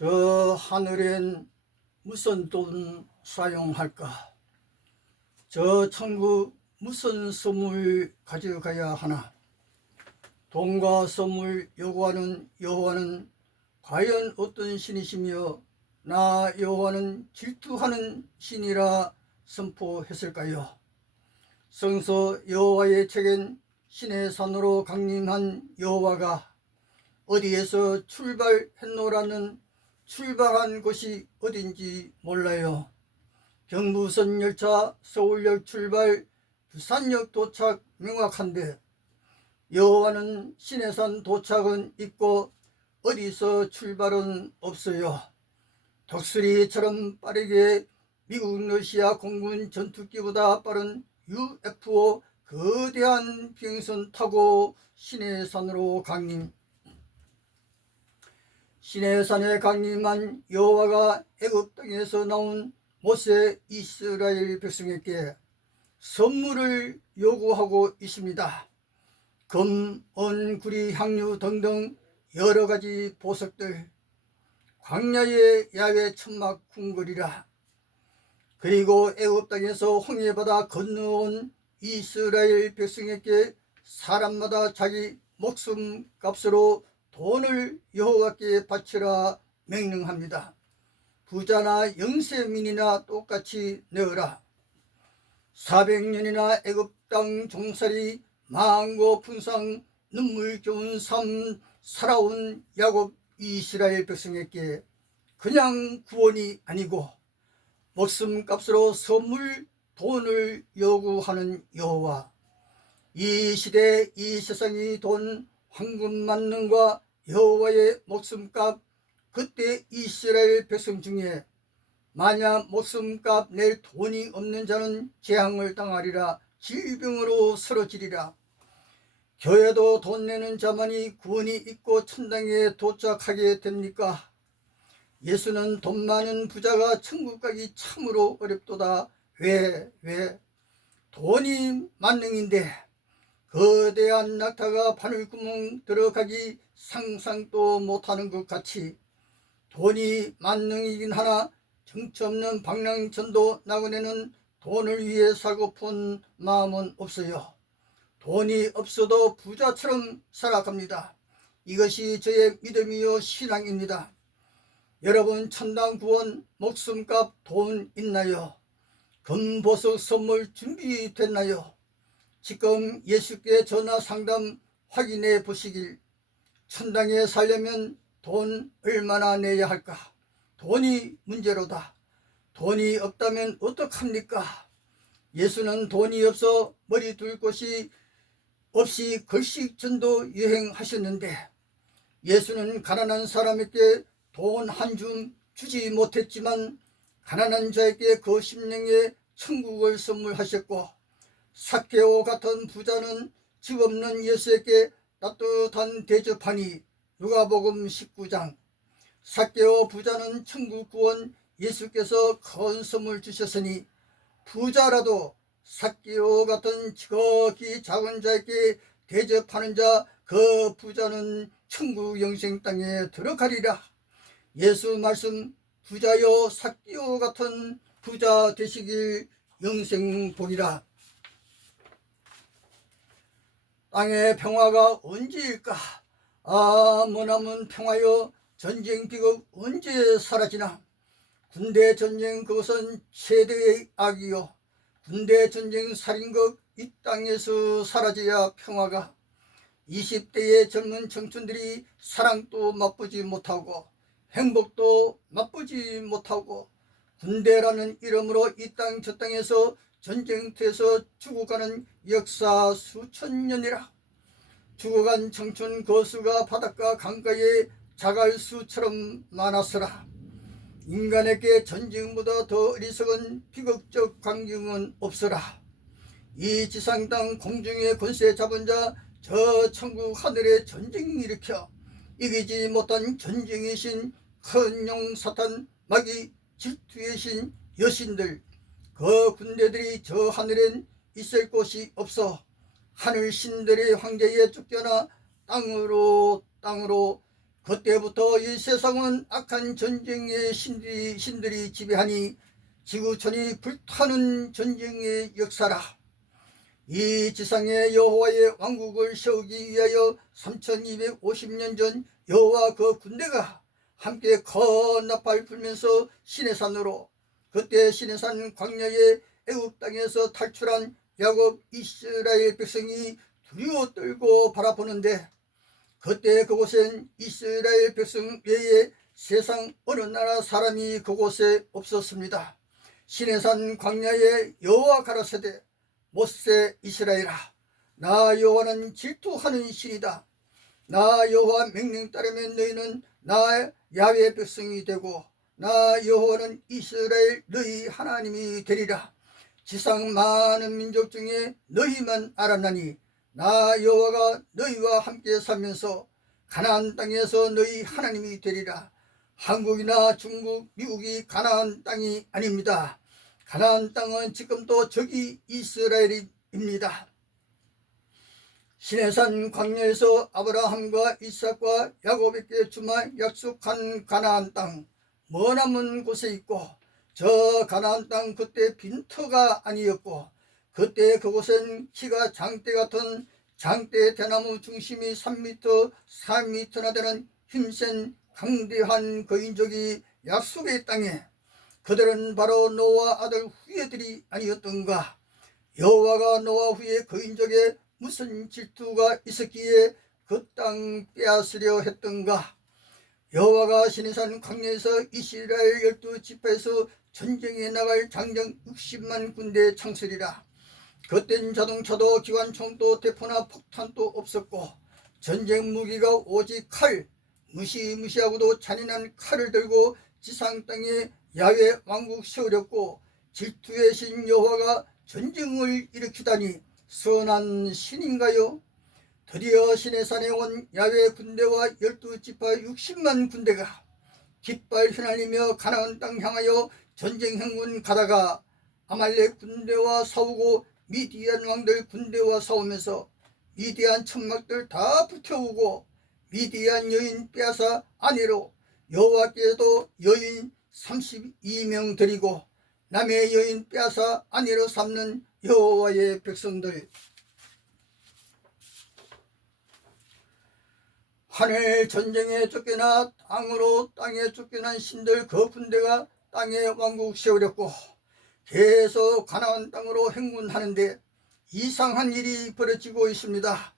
저 하늘엔 무슨 돈 사용할까? 저 천국 무슨 선물 가져가야 하나? 돈과 선물 요구하는 여호와는 과연 어떤 신이시며 나 여호와는 질투하는 신이라 선포했을까요? 성서 여호와의 책엔 신의 산으로 강림한 여호와가 어디에서 출발했노라는 출발한 곳이 어딘지 몰라요. 경부선 열차 서울역 출발, 부산역 도착 명확한데 여호와는 시내산 도착은 있고 어디서 출발은 없어요. 독수리처럼 빠르게 미국 러시아 공군 전투기보다 빠른 UFO 거대한 비행선 타고 시내산으로 강림. 시내산에 강림한 여호와가 애굽 땅에서 나온 모세 이스라엘 백성에게 선물을 요구하고 있습니다. 금, 은, 구리, 향유 등등 여러 가지 보석들, 광야의 야외 천막 궁궐이라. 그리고 애굽 땅에서 홍해바다 건너온 이스라엘 백성에게 사람마다 자기 목숨 값으로 돈을 여호와께 바치라 명령합니다. 부자나 영세민이나 똑같이 내어라. 400년이나 애굽 땅 종살이 망고 풍상 눈물겨운 삶 살아온 야곱 이스라엘 백성에게 그냥 구원이 아니고 목숨값으로 선물 돈을 요구하는 여호와. 이 시대 이 세상이 돈 황금 만능과 여호와의 목숨값. 그때 이스라엘 백성 중에 만약 목숨값 낼 돈이 없는 자는 재앙을 당하리라. 질병으로 쓰러지리라. 교회도 돈 내는 자만이 구원이 있고 천당에 도착하게 됩니까? 예수는 돈 많은 부자가 천국 가기 참으로 어렵도다. 왜? 돈이 만능인데 거대한 낙타가 바늘구멍 들어가기 상상도 못하는 것 같이 돈이 만능이긴 하나 정처 없는 방랑천도 나그네는 돈을 위해 살고픈 마음은 없어요. 돈이 없어도 부자처럼 살아갑니다. 이것이 저의 믿음이요 신앙입니다. 여러분 천당 구원 목숨값 돈 있나요? 금보석 선물 준비됐나요? 지금 예수께 전화 상담 확인해 보시길. 천당에 살려면 돈 얼마나 내야 할까? 돈이 문제로다. 돈이 없다면 어떡합니까? 예수는 돈이 없어 머리 둘 곳이 없이 걸식전도 여행하셨는데 예수는 가난한 사람에게 돈 한 줌 주지 못했지만 가난한 자에게 그 심령에 천국을 선물하셨고 삭개오 같은 부자는 집 없는 예수에게 따뜻한 대접하니 누가복음 19장. 삭개오 부자는 천국 구원 예수께서 큰 선물 주셨으니 부자라도 삭개오 같은 지극히 작은 자에게 대접하는 자 그 부자는 천국 영생 땅에 들어가리라. 예수 말씀 부자요 삭개오 같은 부자 되시길 영생 보리라. 땅의 평화가 언제일까? 머나먼 평화요 전쟁 비극 언제 사라지나? 군대 전쟁 그것은 최대의 악이요 군대 전쟁 살인극 이 땅에서 사라져야 평화가. 20대의 젊은 청춘들이 사랑도 맛보지 못하고 행복도 맛보지 못하고 군대라는 이름으로 이 땅 저 땅에서 전쟁터에서 죽어가는 역사 수천 년이라. 죽어간 청춘 거수가 바닷가 강가에 자갈수처럼 많았으라. 인간에게 전쟁보다 더 어리석은 비극적 광경은 없으라. 이 지상 땅 공중의 권세 잡은 자 저 천국 하늘에 전쟁 일으켜 이기지 못한 전쟁의 신 큰 용 사탄 마귀 질투의 신 여신들 그 군대들이 저 하늘엔 있을 곳이 없어 하늘 신들의 황제에 쫓겨나 땅으로 그때부터 이 세상은 악한 전쟁의 신들이 지배하니 지구촌이 불타는 전쟁의 역사라. 이 지상에 여호와의 왕국을 세우기 위하여 3250년 전 여호와 그 군대가 함께 건나팔 불면서 시내산으로, 그때 시내산 광야의 애굽 땅에서 탈출한 야곱 이스라엘 백성이 두려워 떨고 바라보는데, 그때 그곳엔 이스라엘 백성 외에 세상 어느 나라 사람이 그곳에 없었습니다. 시내산 광야에 여호와 가라사대 모세 이스라엘아, 나 여호와는 질투하는 신이다. 나 여호와 명령 따르면 너희는 나 야훼 백성이 되고 나 여호와는 이스라엘 너희 하나님이 되리라. 지상 많은 민족 중에 너희만 알았나니 나 여호와가 너희와 함께 살면서 가나안 땅에서 너희 하나님이 되리라. 한국이나 중국, 미국이 가나안 땅이 아닙니다. 가나안 땅은 지금도 저기 이스라엘입니다. 시내산 광야에서 아브라함과 이삭과 야곱에게 주마 약속한 가나안 땅, 머나먼 곳에 있고, 저 가나안 땅 그때 빈터가 아니었고, 그때 그곳엔 키가 장대 같은 장대 대나무 중심이 3m, 4m나 되는 힘센 강대한 거인족이 약속의 땅에, 그들은 바로 노아 아들 후예들이 아니었던가. 여호와가 노아 후에 거인족에 무슨 질투가 있었기에 그 땅 빼앗으려 했던가. 여호와가 시내산 광야에서 이스라엘 12지파에서 전쟁에 나갈 장정 60만 군대 창설이라. 그땐 자동차도 기관총도 대포나 폭탄도 없었고, 전쟁 무기가 오직 칼, 무시무시하고도 잔인한 칼을 들고 지상 땅에 야훼 왕국 세우렸고, 질투의 신 여호와가 전쟁을 일으키다니 선한 신인가요? 드디어 시내산에 온 야훼 군대와 12지파 60만 군대가 깃발 휘날리며 가나안 땅 향하여 전쟁 행군 가다가 아말렉 군대와 싸우고 미디안 왕들 군대와 싸우면서 미디안 천막들 다 불태우고 미디안 여인 빼앗아 아내로 여호와께도 여인 32명 드리고 남의 여인 빼앗아 아내로 삼는 여호와의 백성들. 하늘 전쟁에 쫓겨나 땅으로 땅에 쫓겨난 신들 그 군대가 땅에 왕국 세우렸고 계속 가나안 땅으로 행군하는데 이상한 일이 벌어지고 있습니다.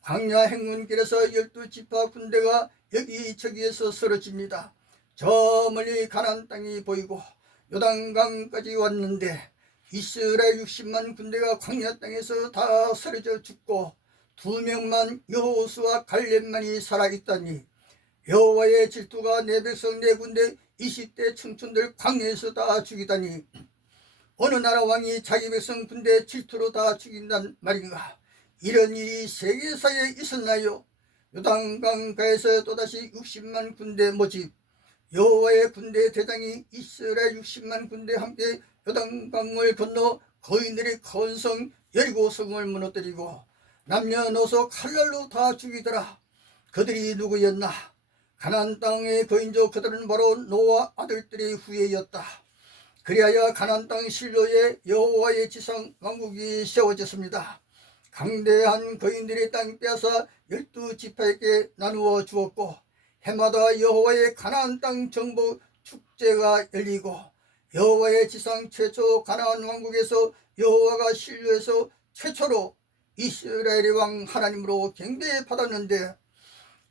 광야 행군길에서 12지파 군대가 여기저기에서 쓰러집니다. 저 멀리 가나안 땅이 보이고 요단강까지 왔는데 이스라엘 60만 군대가 광야 땅에서 다 쓰러져 죽고 2명만 여호수아 갈렙만이 살아있다니, 여호와의 질투가 내 백성 내 군대 20대 청춘들 광야에서 다 죽이다니, 어느 나라 왕이 자기 백성 군대 질투로 다 죽인단 말인가. 이런 일이 세계사에 있었나요? 요단강가에서 또다시 60만 군대 모집, 여호와의 군대 대장이 이스라엘 60만 군대 함께 요단강을 건너 거인들의 큰 성 여리고성을 무너뜨리고 남녀노소 칼날로 다 죽이더라. 그들이 누구였나? 가나안 땅의 거인족, 그들은 바로 노아 아들들의 후예였다. 그리하여 가나안 땅 실로에 여호와의 지상 왕국이 세워졌습니다. 강대한 거인들의 땅 빼앗아 12지파에게 나누어 주었고, 해마다 여호와의 가나안 땅 정복 축제가 열리고, 여호와의 지상 최초 가나안 왕국에서 여호와가 실로에서 최초로 이스라엘의 왕 하나님으로 경배받았는데,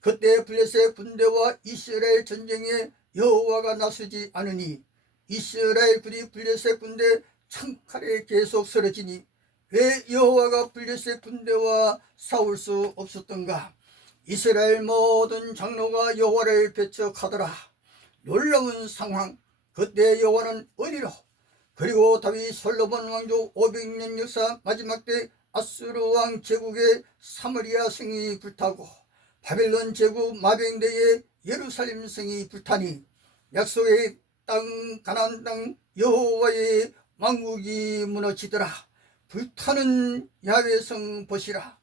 그때 블레셋 군대와 이스라엘 전쟁에 여호와가 나서지 않으니 이스라엘 군이 블레셋 군대 창칼에 계속 쓰러지니 왜 여호와가 블레셋 군대와 싸울 수 없었던가. 이스라엘 모든 장로가 여호와를 배척하더라. 놀라운 상황. 그때 여호와는 어디로, 그리고 다윗 솔로몬 왕조 500년 역사 마지막 때 아수르 왕 제국의 사마리아 성이 불타고 바벨론 제국 마병대의 예루살렘 성이 불타니 약속의 땅 가나안 땅 여호와의 왕국이 무너지더라. 불타는 야훼 성 보시라.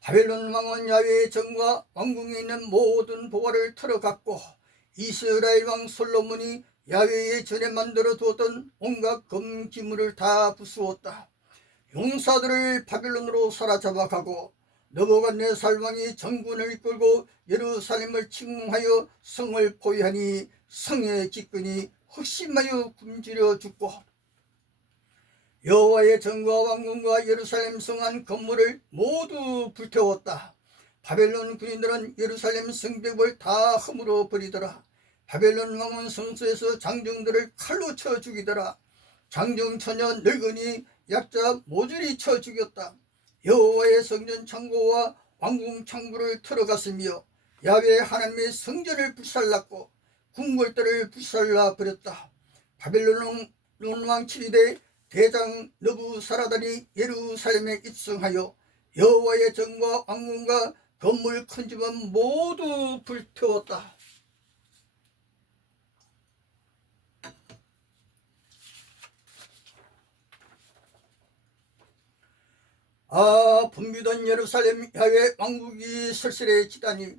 바벨론 왕은 야훼의 전과 왕궁에 있는 모든 보화를 털어갔고 이스라엘 왕 솔로몬이 야훼의 전에 만들어 두었던 온갖 금기물을 다 부수었다. 용사들을 바벨론으로 사로잡아 가고 느부갓네살 왕이 전군을 이끌고 예루살렘을 침공하여 성을 포위하니 성의 기근이 흑심하여 굶주려 죽고 여호와의 전과 왕궁과 예루살렘 성안 건물을 모두 불태웠다. 바벨론 군인들은 예루살렘 성벽을 다 흠으로 버리더라. 바벨론 왕은 성소에서 장정들을 칼로 쳐 죽이더라. 장정 처녀 늙은이 약자 모조리 쳐 죽였다. 여호와의 성전 창고와 왕궁 창고를 털어갔으며 야훼 하나님의 성전을 불살랐고 궁궐들을 불살라 버렸다. 바벨론 왕 7대 대장 느부사라단이 예루살렘에 입성하여 여호와의 전과 왕궁과 건물 큰 집은 모두 불태웠다. 분비던 예루살렘 야훼 왕국이 설설해지다니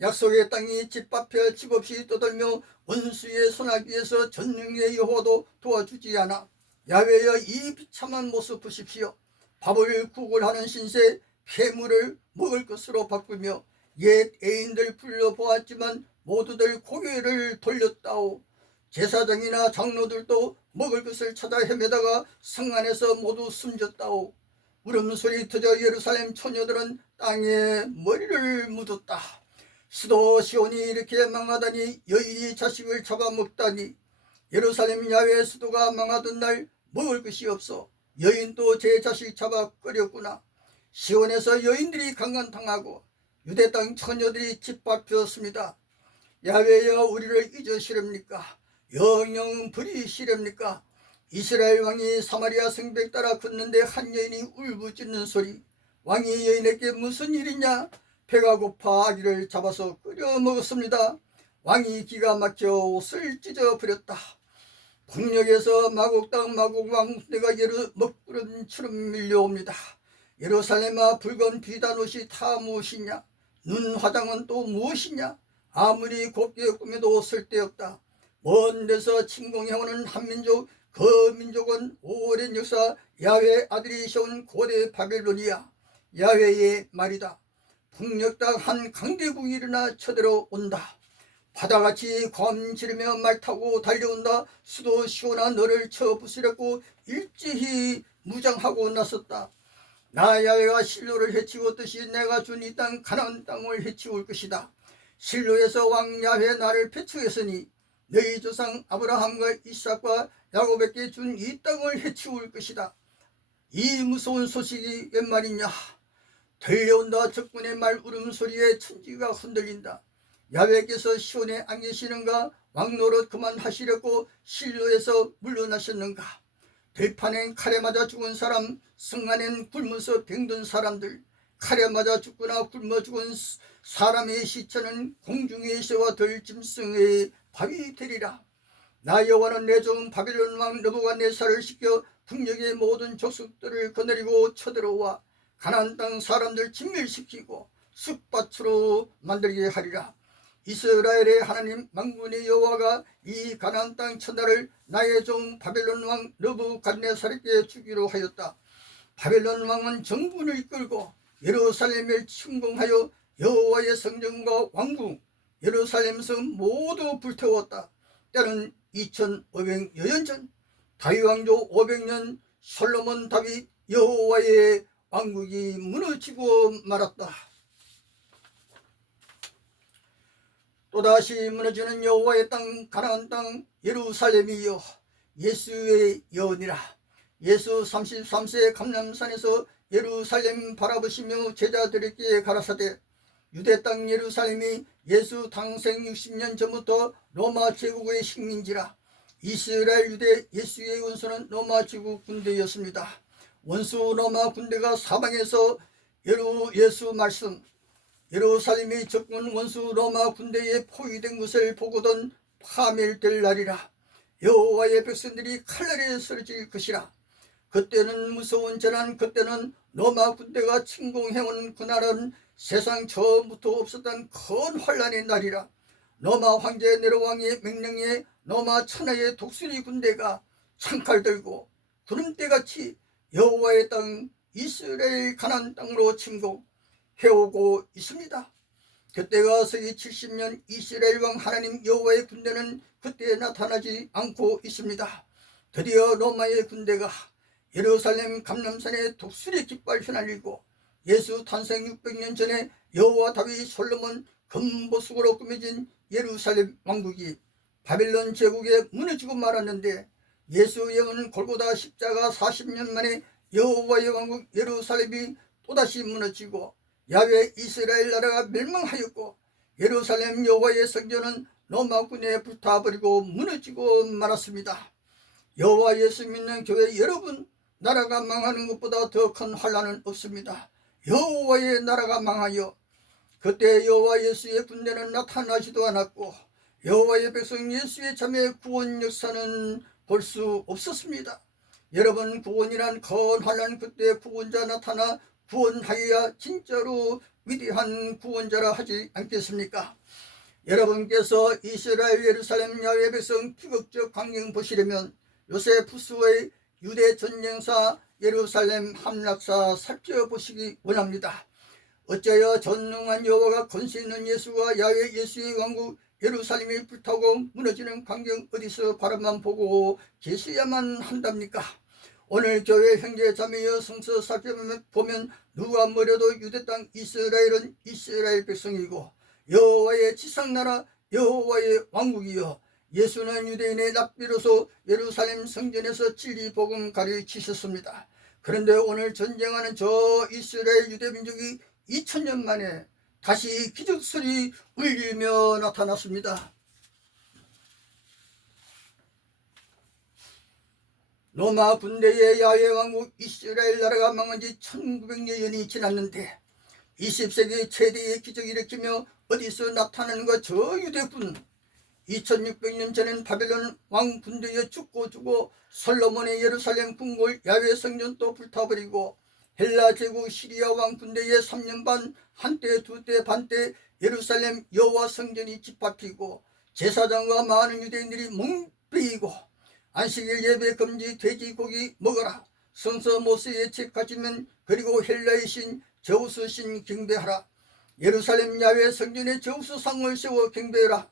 약속의 땅이 집 앞에 집 없이 떠돌며 원수의 손아귀에서 전능의 여호와도 도와주지 않아. 야훼여 이 비참한 모습 보십시오. 밥을 구걸하는 신세 폐물을 먹을 것으로 바꾸며 옛 애인들 불러보았지만 모두들 고개를 돌렸다오. 제사장이나 장로들도 먹을 것을 찾아 헤매다가 성 안에서 모두 숨졌다오. 울음소리 터져 예루살렘 처녀들은 땅에 머리를 묻었다. 수도 시온이 이렇게 망하다니 여인이 자식을 잡아먹다니. 예루살렘 야훼 수도가 망하던 날 먹을 것이 없어 여인도 제 자식 잡아 끓였구나. 시온에서 여인들이 강간당하고 유대 땅 처녀들이 짓밟혔습니다. 야훼여 우리를 잊으시렵니까? 영영 버리시렵니까? 이스라엘 왕이 사마리아 성벽 따라 걷는데 한 여인이 울부짖는 소리. 왕이 여인에게 무슨 일이냐? 배가 고파 아기를 잡아서 끓여 먹었습니다. 왕이 기가 막혀 옷을 찢어버렸다. 북녘에서 마곡 땅 마곡 왕대가 먹구름처럼 밀려옵니다. 예루살렘아 붉은 비단 옷이 다 무엇이냐? 눈 화장은 또 무엇이냐? 아무리 곱게 꾸며도 쓸데없다. 먼 데서 침공해오는 한민족 그 민족은 오랜 역사 야훼 아들이셔온 고대 바벨론이야. 야훼의 말이다. 북녘 땅 한 강대국이 일어나 쳐들어온다. 바다같이 검지르며 말 타고 달려온다. 수도 시온아 너를 쳐 부수렸고 일제히 무장하고 나섰다. 나 야훼가 실로를 해치웠듯이 내가 준 이 땅 가나안 땅을 해치울 것이다. 실로에서 왕 야훼 나를 배척했으니 너희 조상 아브라함과 이삭과 야곱에게 준 이 땅을 해치울 것이다. 이 무서운 소식이 웬 말이냐? 들려온다. 적군의 말 울음소리에 천지가 흔들린다. 야훼께서 시온에 안 계시는가? 왕노릇 그만하시려고 실로에서 물러나셨는가? 들판엔 칼에 맞아 죽은 사람, 성 안엔 굶어서 병든 사람들, 칼에 맞아 죽거나 굶어 죽은 사람의 시체는 공중의 새와 들짐승의 밥이 되리라. 나 여호와는 내 종 바벨론 왕 느부갓네살을 시켜 북녘의 모든 족속들을 거느리고 쳐들어와 가나안 땅 사람들 진멸시키고 쑥밭으로 만들게 하리라. 이스라엘의 하나님 만군의 여호와가 이 가나안 땅 천하를 나의 종 바벨론 왕 느부갓네살에게 주기로 하였다. 바벨론 왕은 정군을 이끌고 예루살렘을 침공하여 여호와의 성전과 왕궁 예루살렘 성 모두 불태웠다. 때는 2500여 년 전 다윗 왕조 500년 솔로몬 다윗 여호와의 왕국이 무너지고 말았다. 또다시 무너지는 여호와의 땅 가나안 땅 예루살렘이여 예수의 여원이라. 예수 33세 감람산에서 예루살렘 바라보시며 제자들에게 가라사대 유대 땅 예루살렘이 예수 당생 60년 전부터 로마 제국의 식민지라. 이스라엘 유대 예수의 원수는 로마 제국 군대였습니다. 원수 로마 군대가 사방에서 예수 말씀 예루살렘이 적군 원수 로마 군대에 포위된 것을 보고던 파멸될 날이라. 여호와의 백성들이 칼날에 쓰러질 것이라. 그때는 무서운 재난, 그때는 로마 군대가 침공해온 그날은 세상 처음부터 없었던 큰 환란의 날이라. 로마 황제 네로왕의 명령에 로마 천하의 독수리 군대가 창칼 들고 구름대같이 여호와의 땅 이스라엘 가나안 땅으로 침공해오고 있습니다. 그때가 서기 70년 이스라엘 왕 하나님 여호와의 군대는 그때 나타나지 않고 있습니다. 드디어 로마의 군대가 예루살렘 감람산에 독수리 깃발 휘날리고 예수 탄생 600년 전에 여호와 다윗 솔로몬 금보석으로 꾸며진 예루살렘 왕국이 바빌론 제국에 무너지고 말았는데, 예수 영은 골고다 십자가 40년 만에 여호와의 왕국 예루살렘이 또다시 무너지고 야훼 이스라엘 나라가 멸망하였고, 예루살렘 여호와의 성전은 로마군에 불타버리고 무너지고 말았습니다. 여호와 예수 믿는 교회 여러분, 나라가 망하는 것보다 더 큰 환란은 없습니다. 여호와의 나라가 망하여 그때 여호와 예수의 군대는 나타나지도 않았고 여호와의 백성 예수의 자매 구원 역사는 볼 수 없었습니다. 여러분, 구원이란 큰 환란 그때 구원자 나타나 구원하여야 진짜로 위대한 구원자라 하지 않겠습니까? 여러분께서 이스라엘 예루살렘 야훼 백성 비극적 광경 보시려면 요세푸스의 유대 전쟁사 예루살렘 함락사 살펴보시기 원합니다. 어째여 전능한 여호와가 권세 있는 예수와 야훼 예수의 왕국 예루살렘이 불타고 무너지는 광경 어디서 바라만 보고 계셔야만 한답니까? 오늘 교회 형제 자매여 성서 살펴보면 누가 뭐래도 유대 땅 이스라엘은 이스라엘 백성이고 여호와의 지상나라 여호와의 왕국이요, 예수는 유대인의 납비로서 예루살렘 성전에서 진리 복음 가르치셨습니다. 그런데 오늘 전쟁하는 저 이스라엘 유대 민족이 2000년 만에 다시 기적소리 울리며 나타났습니다. 로마 군대의 야훼 왕국 이스라엘 나라가 망한 지 1900년이 지났는데 20세기 최대의 기적을 일으키며 어디서 나타나는가 저 유대군. 2600년 전엔 바벨론 왕 군대에 죽고 솔로몬의 예루살렘 궁궐 야훼 성전도 불타버리고 헬라 제국 시리아 왕 군대의 3년 반 한때 두때 반때 예루살렘 여호와 성전이 짓밟히고 제사장과 많은 유대인들이 몽베이고 안식일 예배 금지 돼지고기 먹어라, 성서 모세의 책 가지면, 그리고 헬라의 신 제우스 신 경배하라, 예루살렘 야훼 성전에 제우스 상을 세워 경배하라,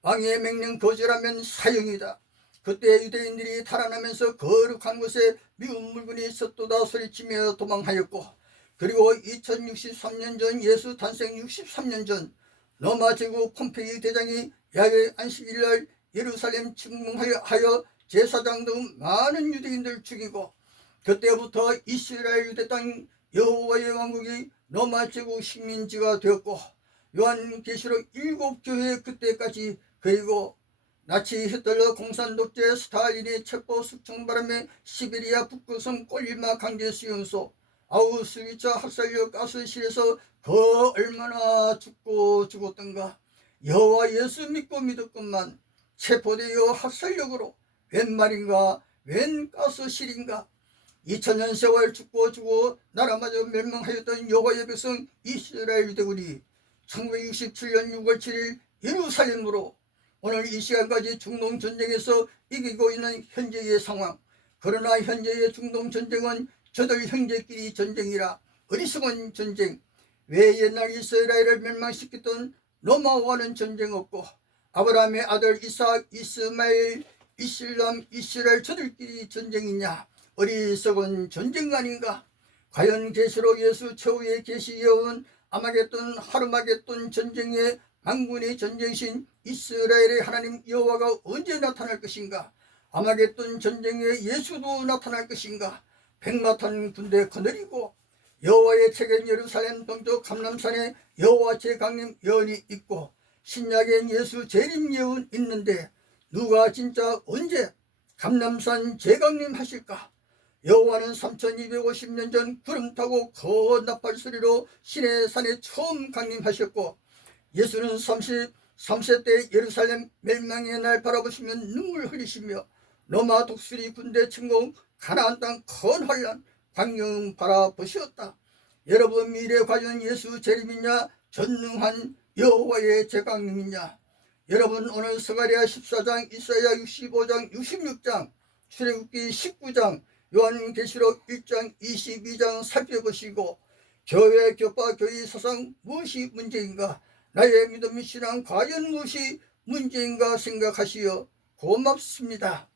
왕의 명령 거절하면 사형이다. 그때 유대인들이 달아나면서 거룩한 곳에 미운 물건이 있었도다 소리치며 도망하였고, 그리고 2063년 전 예수 탄생 63년 전 로마 제국 폼페이 대장이 야훼 안식일날 예루살렘 침공하여 제사장 등 많은 유대인들 죽이고, 그때부터 이스라엘 유대 땅 여호와의 왕국이 로마 제국 식민지가 되었고, 요한계시록 7교회 그때까지, 그리고 나치 히틀러 공산 독재 스탈린의 체포 숙청 바람에 시베리아 북극성 꼴리마 강제 수용소 아우슈비츠 학살역 가스실에서 더 얼마나 죽었던가. 여호와 예수 믿었건만 체포되어 학살역으로 웬 말인가, 웬 가스실인가. 2000년 세월 죽고 나라마저 멸망하였던 여호와의 백성 이스라엘 유대군이 1967년 6월 7일 예루살렘으로 오늘 이 시간까지 중동전쟁에서 이기고 있는 현재의 상황. 그러나 현재의 중동전쟁은 저들 형제끼리 전쟁이라 어리석은 전쟁. 왜 옛날 이스라엘을 멸망시켰던 로마와는 전쟁 없고 아브라함의 아들 이삭, 이스마엘, 이슬람, 이스라엘 저들끼리 전쟁이냐? 어리석은 전쟁 아닌가? 과연 계시록 예수 최후의 계시 예언은 아마겟돈 하르마겟돈 전쟁의 만군의 전쟁신 이스라엘의 하나님 여호와가 언제 나타날 것인가? 아마겟돈 전쟁에 예수도 나타날 것인가? 백마탄 군대 거느리고 여호와의 책엔 예루살렘 동쪽 감람산에 여호와 재강림 예언이 있고 신약엔 예수 재림 예언 있는데 누가 진짜 언제 감람산 재강림 하실까? 여호와는 3250년 전 구름 타고 큰 나팔 소리로 시내 산에 처음 강림하셨고, 예수는 33세 때 예루살렘 멸망의 날 바라보시면 눈물 흘리시며 로마 독수리 군대 침공 가나안 땅 큰 환란 광경 바라보시었다. 여러분 미래 과연 예수 재림이냐 전능한 여호와의 재강림이냐. 여러분 오늘 스가랴 14장, 이사야 65장, 66장, 출애굽기 19장, 요한계시록 1장, 22장 살펴보시고 교회 교파 교의 사상 무엇이 문제인가, 나의 믿음의 신앙 과연 무엇이 문제인가 생각하시어 고맙습니다.